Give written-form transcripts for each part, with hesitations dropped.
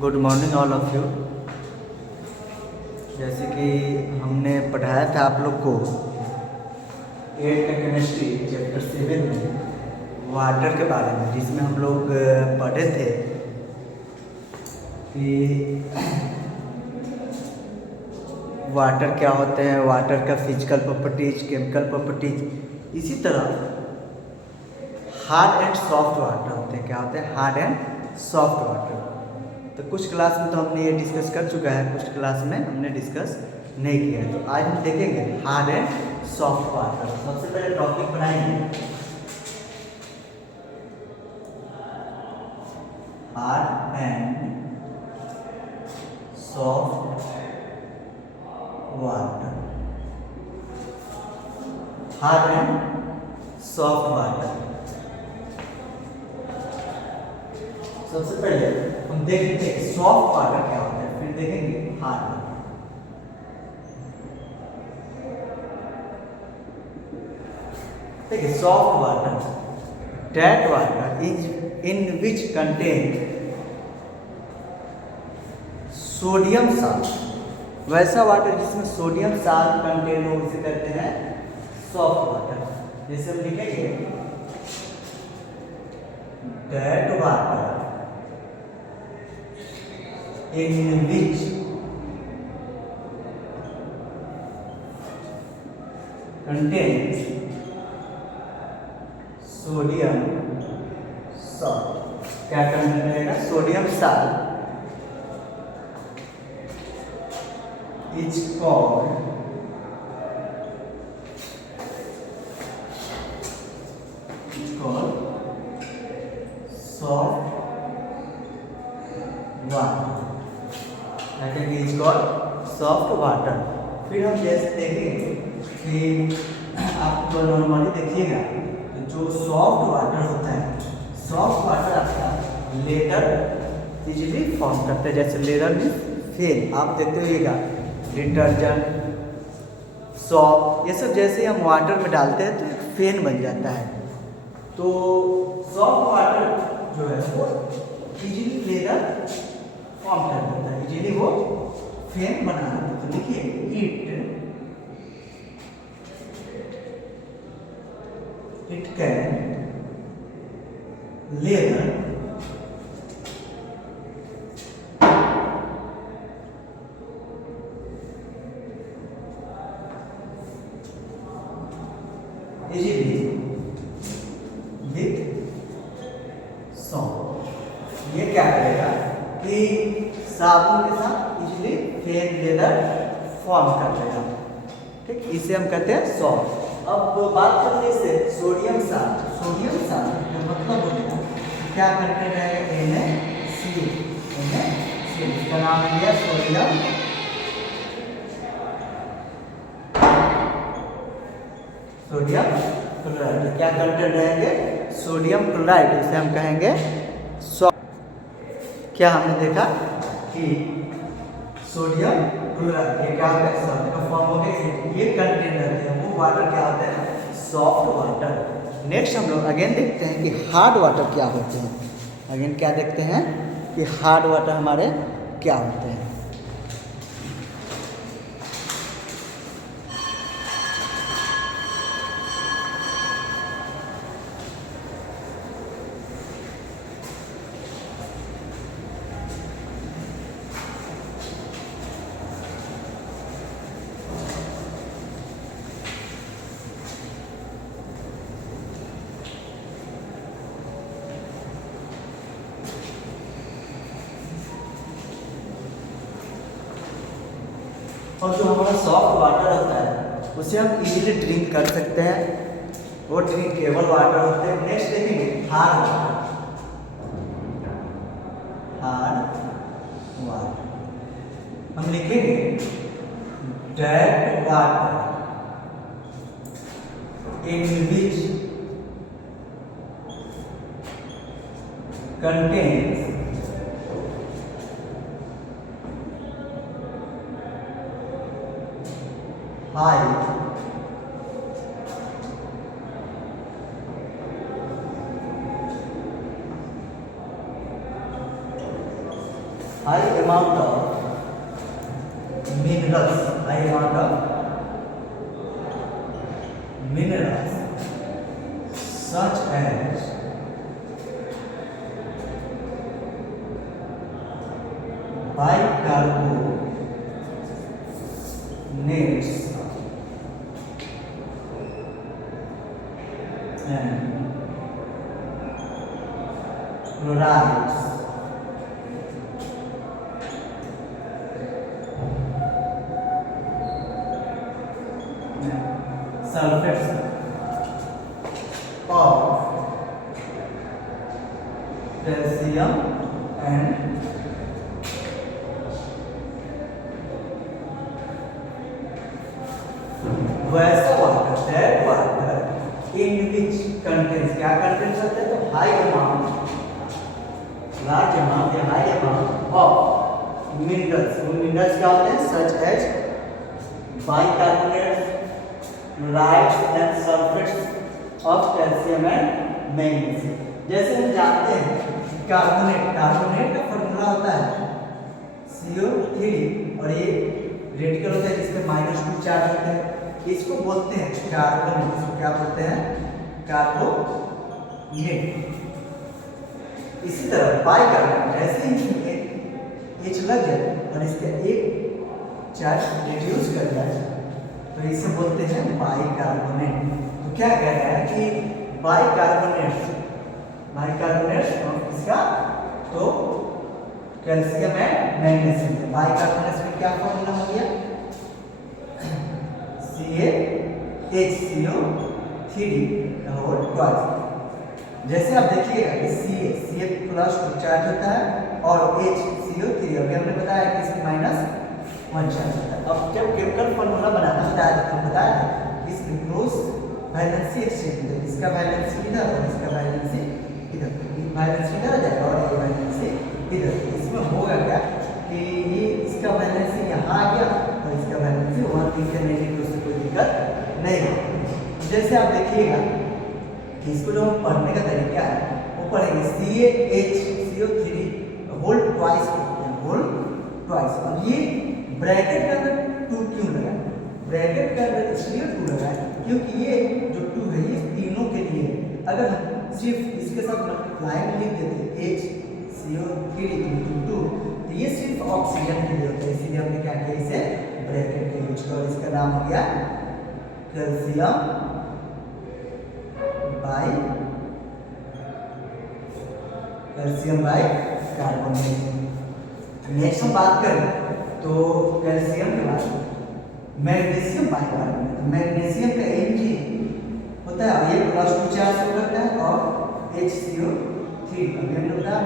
Good morning all of you. जैसे कि हमने पढ़ाया था आप लोग को 8 का केमिस्ट्री चैप्टर 7 में वाटर के बारे में, जिसमें हम लोग पढ़े थे कि वाटर क्या होते हैं, वाटर का फिजिकल प्रॉपर्टीज, केमिकल प्रॉपर्टीज। इसी तरह हार्ड एंड सॉफ्ट वाटर होते हैं। क्या होते हैं? Hard and soft water. तो कुछ क्लास में तो हमने ये डिस्कस कर चुका है, कुछ क्लास में हमने डिस्कस नहीं किया है। तो आज हम देखेंगे हार्ड एंड सॉफ्ट वाटर। सबसे पहले टॉपिक बनाएंगे hard and soft water. Hard and soft water. सबसे पहले हम देखते हैं सॉफ्ट वाटर क्या होता है, फिर देखेंगे हार्ड वाटर। देखिए, soft water that water is in which contain sodium salt. वैसा वाटर जिसमें सोडियम साल्ट कंटेन हो उसे कहते हैं सॉफ्ट वाटर। जैसे हम लिखेंगे that water in which contains sodium salt. क्या कंटेंट रहेगा? Sodium salt is called soft water. Is called soft water. फिर हम जैसे देखेंगे कि आप नॉर्मली देखिएगा जो सॉफ्ट वाटर होता है, सॉफ्ट वाटर आपका लेदर इजीली फॉर्म करता है। जैसे लेदर में फेन आप देखते होइएगा, डिटर्जेंट, सॉप, ये सब जैसे हम वाटर में डालते हैं तो एक फेन बन जाता है। तो सॉफ्ट वाटर जो है वो इजीली लेदर फॉर्म कर देता है, इजीली वो फेन बना देता है। तो देखिए it can leather easily with salt. ये क्या करेगा कि साबुन के साथ इजीली फेन लेदर फॉर्म कर देगा। ठीक, इसे हम कहते हैं सॉल्ट। अब बात करते हैं इससे सोडियम साल्ट। सोडियम साल्ट का मतलब होगा क्या कंटेंट है? NaCl। इसका नाम लिया सोडियम क्लोराइड। क्या कंटेंट रहेंगे? Sodium chloride. इसे हम कहेंगे सॉल्ट। क्या हमने देखा कि सोडियम क्लोराइड ये क्या होता है? सॉल्ट का फॉर्म हो गया। ये कंटेंट रहते हैं वो वाटर क्या होते हैं? Soft water. नेक्स्ट हम लोग अगेन देखते हैं कि हार्ड वाटर क्या होते हैं। अगेन क्या देखते हैं कि हार्ड वाटर हमारे क्या होते हैं। और जो हमारा सॉफ्ट वाटर होता है उसे हम इजीली ड्रिंक कर सकते हैं, वो ड्रिंकेबल वाटर होते हैं। नेक्स्ट देखेंगे हार्ड वाटर। हार्ड वाटर हम लिखेंगे that water in which contains high high amount of minerals, high amount of minerals such as bicarbonates and chlorides sulfates of calcium and वैसा water, that water in which contains, क्या contains होते हैं, तो high amount, large amount या high amount of minerals. वो minerals क्या होते हैं, such as bicarbonates, chlorides and sulphates of calcium and magnesium. जैसे हम जानते हैं कार्बोनेट, कार्बोनेट का फॉर्मूला होता है CO3 और ये रेड कलर होता है जिसमें -2 चार्ज होते हैं, इसको बोलते हैं कार्बोनेट। इसको क्या बोलते हैं, कार्बोनेट। इसी तरह बाइकार्बोनेट, ऐसे ही H लग जाए और इसका एक चार्ज रिड्यूस कर जाए तो इसे बोलते हैं बाइकार्बोनेट। तो क्या कह रहा है कि बाइकार्बोनेट्स, बाइकार्बोनेट्स इसका तो कैल्शियम एंड मैग्नीशियम। बाइकार्बोनेट्स में क्या फॉर्मूला हो गया, CaHCO3 होल ट्वाइस। जैसे आप देखिएगा कि Ca+2 चार्ज होता है और HCO3 अभी हमने बताया कि इसमें -1 चार्ज होता है। अब जब केमिकल फॉर्मूला बनाना होता है तो हम बताया इस क्रॉस वैलेंसी एक्सचेंज, इसका वैलेंसी इधर और इसका वैलेंसी इधर, वैलेंसी इधर आ जाएगा और ये वैलेंसी इधर। इसमें होगा क्या कि ये इसका वैलेंसी यहाँ आ गया और इसका वैलेंसी वहाँ नहीं, तो उससे कोई दिक्कत नहीं है। जैसे आप देखिएगा इसको जो हम पढ़ने का तरीका है वो पढ़ेंगे CaHCO3 whole twice, whole twice. और ये ब्रैकेट के अंदर 2 क्यों लगा, ब्रैकेट के अंदर इसलिए 2 लगा है क्योंकि ये जो 2 है ये तीनों के लिए। अगर हम सिर्फ इसके साथ मल्टीप्लाई लिख देते HCO3 × 2 तो ये सिर्फ ऑक्सीजन के लिए होता है, इसीलिए हमने क्या किया, इसे ब्रैकेट का यूज किया और इसका नाम हो गया कैल्शियम बाइकार्बोनेट। नेक्स्ट हम बात करें तो कैल्शियम के बाद मैग्नीशियम बाइकार्बोनेट। मैग्नीशियम का Mg होता है, ये +2 चार्ज करता है और HCO3 अभी हमने बताया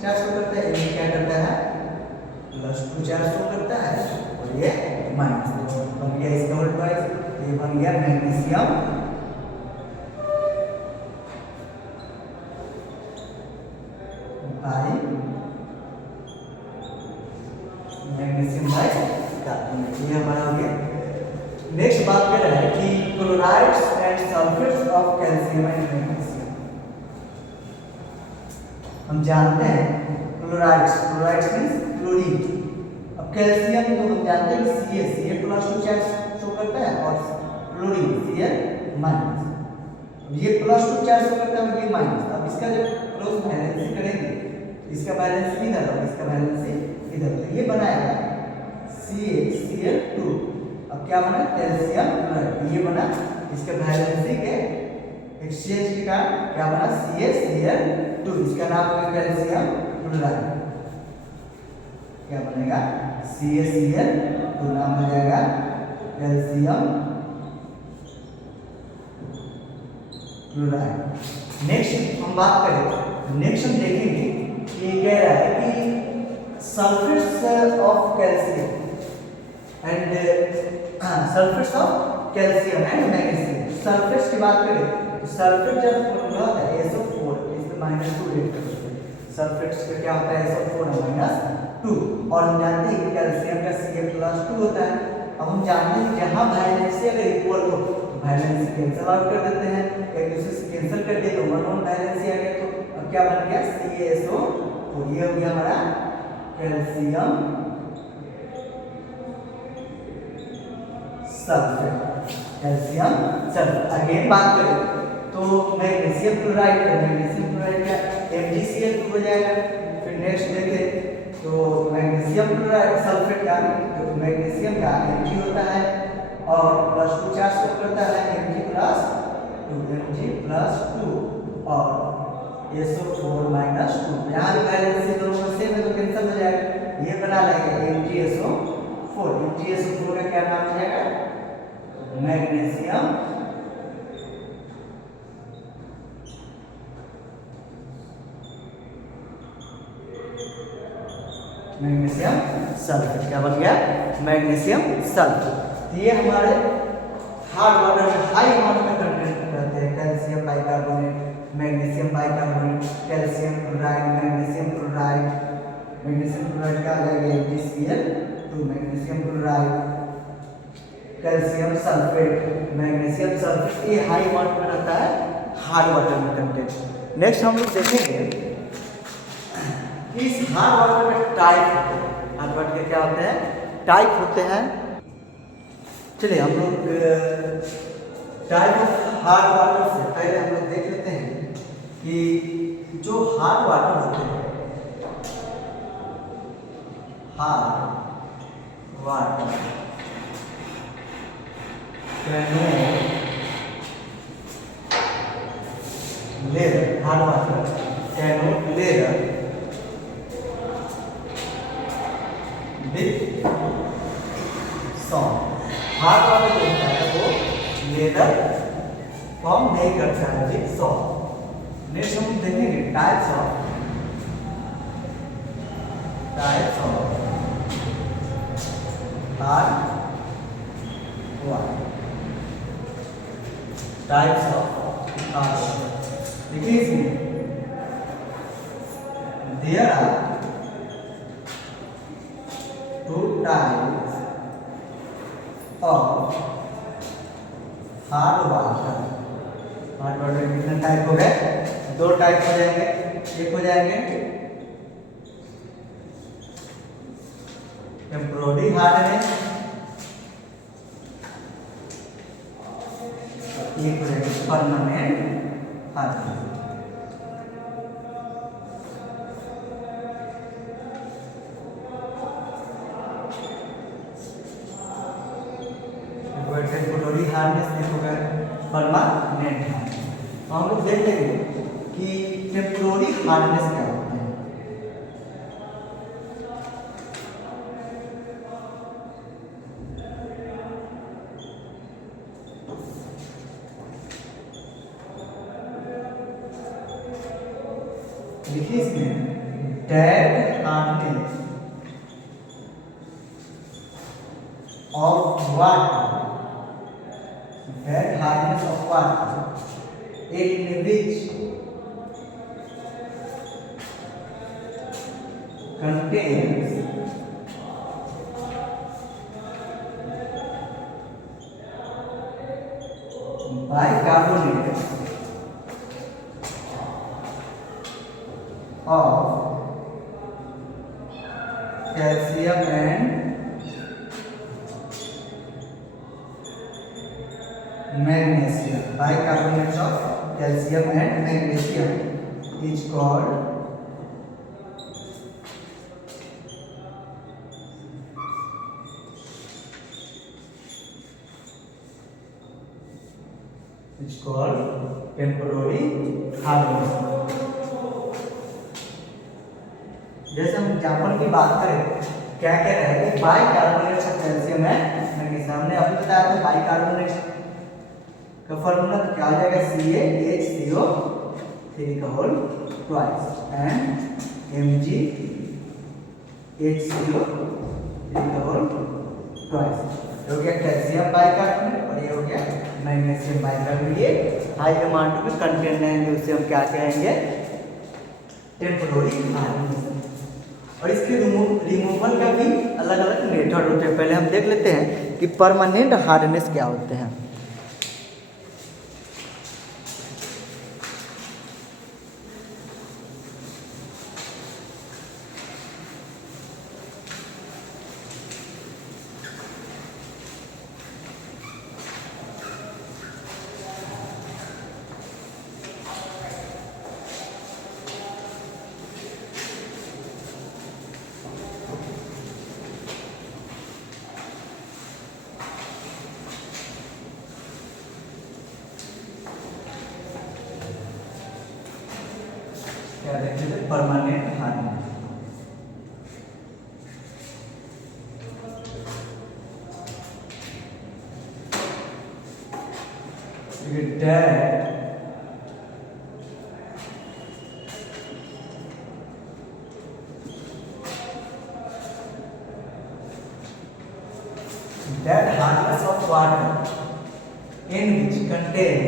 -4 करता है, ये क्या करता है, +2 चार्ज करता है और ये माइनस बन गया इसका होल ट्वाइस। ये बन गया मैग्नीशियम बाइकार्बोनेट, ये हमारा हो गया। नेक्स्ट बात कर रहे हैं कि chlorides and sulphates of calcium and magnesium. हम जानते हैं क्लोराइड्स, क्लोराइड्स मींस क्लोरीन। अब कैल्शियम तो हम जानते हैं कि Ca+2 चार्ज शो करता है और क्लोरीन Cl-। ये +2 चार्ज शो करता है और ये माइनस। अब इसका जब क्रॉस वैलेंसी करेंगे इसका वैलेंसी इधर और इसका वैलेंसी इधर, तो ये बनाएगा CaCl2। अब क्या बना, कैल्शियम क्लोराइड, ये बना इसके वैलेंसी के एक्सचेंज के कारण क्या बना, CaCl2। इसका नाम होगा कैल्शियम क्लोराइड। क्या बनेगा, CaCl2 नाम हो जाएगा कैल्शियम क्लोराइड। नेक्स्ट हम बात करें, नेक्स्ट हम देखेंगे कि कह रहा है कि sulphates of calcium and sulphates of calcium and magnesium. Sulphates की बात करें तो सल्फेट जब फॉर्मूला होता है SO4, इसमें -2 रेड करते हैं। सल्फेट्स का क्या होता है, SO4 -2। और हम जानते हैं कि कैल्शियम का Ca+2 होता है। अब हम जानते हैं कि जहाँ वैलेंसी अगर इक्वल हो तो वैलेंसी कैंसिल आउट कर देते हैं, एक दूसरे से कैंसिल कर दिए तो 1 1 वैलेंसी आ गया। तो अब क्या बन गया, CaSO4। ये हो गया हमारा calcium sulphate. Calcium sulphate again बात करें तो मैग्नीशियम क्लोराइड का MgCl2 हो जाएगा। फिर नेक्स्ट देखें तो मैग्नीशियम क्लोराइड सल्फेट का तो मैग्नीशियम का Mg होता है और +2 चार्ज करता है Mg +2 और SO4 -2। यहाँ बैलेंस से दोनों सेम है तो कैंसिल हो जाएगा। ये बना लेंगे MgSO4। MgSO4 का क्या नाम हो जाएगा? Magnesium sulphate. क्या बन गया? Magnesium sulphate. ये हमारे हार्ड वाटर में हाई अमाउंट में कंटेंट रहते हैं। Calcium bicarbonate, magnesium bicarbonate, calcium chloride, magnesium chloride का आ जाएगा MgCl2, magnesium chloride, calcium sulphate, magnesium sulphate. ये हाई अमाउंट में रहता है हार्ड वाटर में कंटेंट। नेक्स्ट हम लोग देखेंगे इस हार्ड वाटर में टाइप होते हैं। हार्ड वाटर के क्या होते हैं? टाइप होते हैं। चलिए हम लोग टाइप ऑफ हार्ड वाटर से पहले हम लोग देख लेते हैं कि जो हार्ड वाटर होते हैं, hard water hard water cannot layer with salt. Hard water जो होता है वो लेदर फॉर्म नहीं करता है विथ सॉल्ट। नेक्स्ट हम देखेंगे types of hard water. Types of hard water देखिए इसमें there are 2 types of hard water. Hard water कितने टाइप हो गए? 2 टाइप हो जाएंगे। एक हो जाएंगे टेम्पररी हार्डनेस, एक हो जाएगा परमानेंट हार्डनेस। टेम्पररी हार्डनेस देखोगे परमानेंट हार्डनेस। तो हम लोग देख लेंगे कि टेम्पररी हार्डनेस क्या होता है। देखिए इसमें dead hardness of water, dead hardness of water in which contains bicarbonate of calcium and magnesium. Bicarbonate of calcium and magnesium is called temporary hardness। जैसे हम एग्जाम्पल की बात करें क्या कह रहे हैं कि बाइकार्बोनेट ऑफ कैल्शियम है मैग्नीशियम। हमने अभी बताया था बाइकार्बोनेट का फॉर्मूला तो क्या हो जाएगा CaHCO3 का होल ट्वाइस एंड MgHCO3 का होल ट्वाइस। हो गया कैल्शियम बाइकार्बोनेट और ये हो गया मैग्नीशियम बाइकार्बोनेट। ये हाई अमाउंट में कंटेंट रहेंगे, उसे हम क्या कहेंगे? Temporary hardness. और इसके रिमूवल का भी अलग अलग मेथड होते हैं। पहले हम देख लेते हैं कि परमानेंट हार्डनेस क्या होते हैं। Permanent hardness. That hardness of water in which contain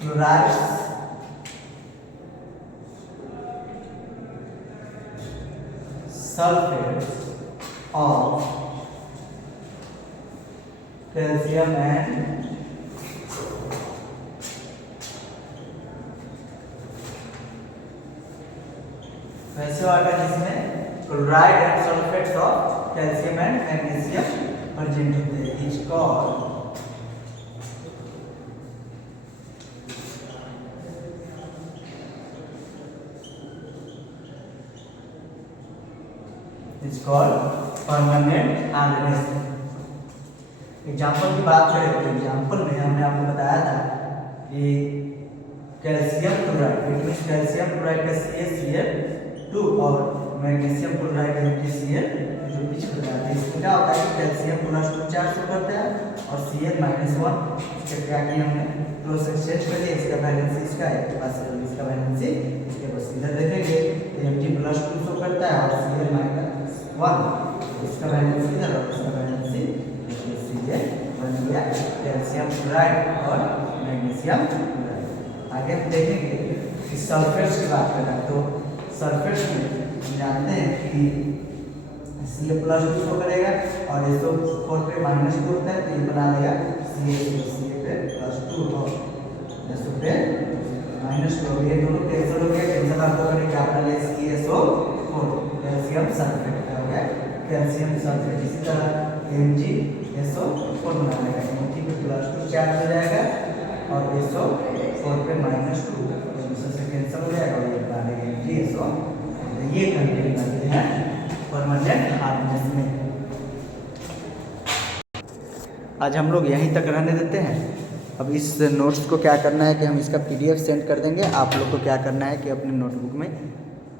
chlorides, sulfates of calcium and वैसे वाटर जिसमें chloride and sulphates of calcium and magnesium present होते हैं is called permanent hardness. Example की बात करें तो एग्जाम्पल में हमने आपको बताया था कि calcium chloride it means calcium chloride का CaCl2 और मैग्नीशियम क्लोराइड का MgCl जो बीच बताया था। इसमें क्या होता है कि कैल्शियम +2 चार्ज करता है और Cl-1 इसका क्या किया हमने क्रॉस एक्सचेंज कर दिया। इसका वैलेंसी इसका है इसके पास इसका वैलेंसी इसके पास इधर देखेंगे तो Mg+2 शो करता है और Cl-1 इसका वैलेंसी इधर और इसका वैलेंसी Cl बन गया कैल्शियम क्लोराइड और मैग्नीशियम क्लोराइड। आगे हम देखेंगे कि सल्फेट्स की बात करें तो सल्फेट्स में हम जानते हैं कि Ca+2 शो करेगा और SO4 पे -2 होता है तो ये बना देगा Ca+2 और SO पे -2। ये दोनों कैंसिल हो गया, कैंसिल आपको करें क्या बना लिया CaSO4 कैल्शियम सल्फेट क्या हो गया कैल्शियम सल्फेट। इसी तरह MgSO4 बना देगा Mg पे +2 चार्ज हो जाएगा और SO4 पे -2 दूसरे से कैंसिल हो जाएगा और ये बना देगा MgSO। ये कंटेंट करते हैं परमानेंट हार्डनेस में। आज हम लोग यहीं तक रहने देते हैं। अब इस नोट्स को क्या करना है कि हम इसका PDF सेंड कर देंगे। आप लोग को क्या करना है कि अपने नोटबुक में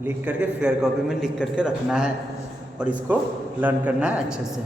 लिख करके फेयर कॉपी में लिख करके रखना है और इसको लर्न करना है अच्छे से।